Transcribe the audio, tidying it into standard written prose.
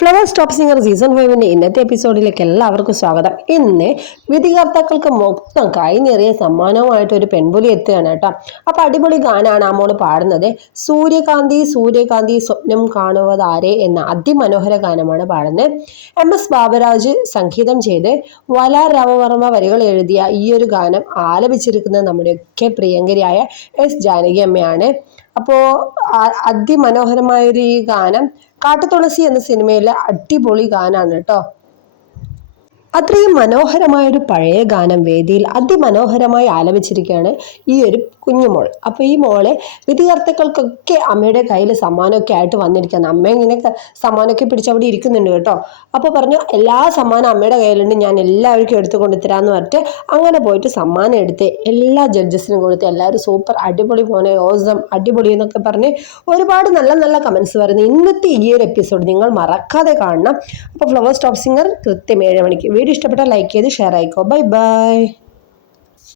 Flowers top singer season 5 ഇന്നത്തെ എപ്പിസോഡിലേക്ക് എല്ലാവർക്കും സ്വാഗതം. ഇന്ന് വിധികർത്താക്കൾക്ക് മൊത്തം കൈനേറിയ സമ്മാനവുമായിട്ട് ഒരു പെൺപുലി എത്തുകയാണ് കേട്ടോ. അപ്പൊ അടിപൊളി ഗാനാണ് ആ മോള് പാടുന്നത്. സൂര്യകാന്തി സൂര്യകാന്തി സ്വപ്നം കാണുവതാരെ എന്ന അതിമനോഹര ഗാനമാണ് പാടുന്നത്. MS ബാബുരാജ് സംഗീതം ചെയ്ത് വലാർ രാമവർമ്മ വരികൾ എഴുതിയ ഈ ഒരു ഗാനം ആലപിച്ചിരിക്കുന്നത് നമ്മുടെയൊക്കെ പ്രിയങ്കരിയായ ജാനകി അമ്മയാണ്. അപ്പോ അതിമനോഹരമായൊരു ഈ ഗാനം കാട്ടുതുളസി എന്ന സിനിമയിലെ അടിപൊളി ഗാനാണ് കേട്ടോ. അത്രയും മനോഹരമായ ഒരു പഴയ ഗാനം വേദിയിൽ അതിമനോഹരമായി ആലപിച്ചിരിക്കുകയാണ് ഈ ഒരു കുഞ്ഞുമോൾ. അപ്പോൾ ഈ മോളെ വിധികർത്താക്കൾക്കൊക്കെ അമ്മയുടെ കയ്യിൽ സമ്മാനമൊക്കെ ആയിട്ട് വന്നിരിക്കുകയാണ്. അമ്മ ഇങ്ങനെ സമ്മാനമൊക്കെ പിടിച്ചവിടെ ഇരിക്കുന്നുണ്ട് കേട്ടോ. അപ്പോൾ പറഞ്ഞു എല്ലാ സമ്മാനം അമ്മയുടെ കയ്യിലുണ്ട്, ഞാൻ എല്ലാവർക്കും എടുത്തു കൊണ്ടുതരാമെന്ന് പറഞ്ഞിട്ട് അങ്ങനെ പോയിട്ട് സമ്മാനം എടുത്ത് എല്ലാ ജഡ്ജസിനും കൊടുത്ത് എല്ലാവരും സൂപ്പർ, അടിപൊളി മോനെ, ഓസം, അടിപൊളി എന്നൊക്കെ പറഞ്ഞ് ഒരുപാട് നല്ല നല്ല കമൻസ് പറയുന്നു. ഇന്നത്തെ ഈ ഒരു എപ്പിസോഡ് നിങ്ങൾ മറക്കാതെ കാണണം. അപ്പോൾ ഫ്ലവേഴ്സ് ടോപ്പ് സിംഗർ കൃത്യം 7 മണിക്ക്. വീഡിയോ ഇഷ്ടപ്പെട്ടാൽ ലൈക്ക് ചെയ്ത് ഷെയർ ആയിക്കോ. Bye bye.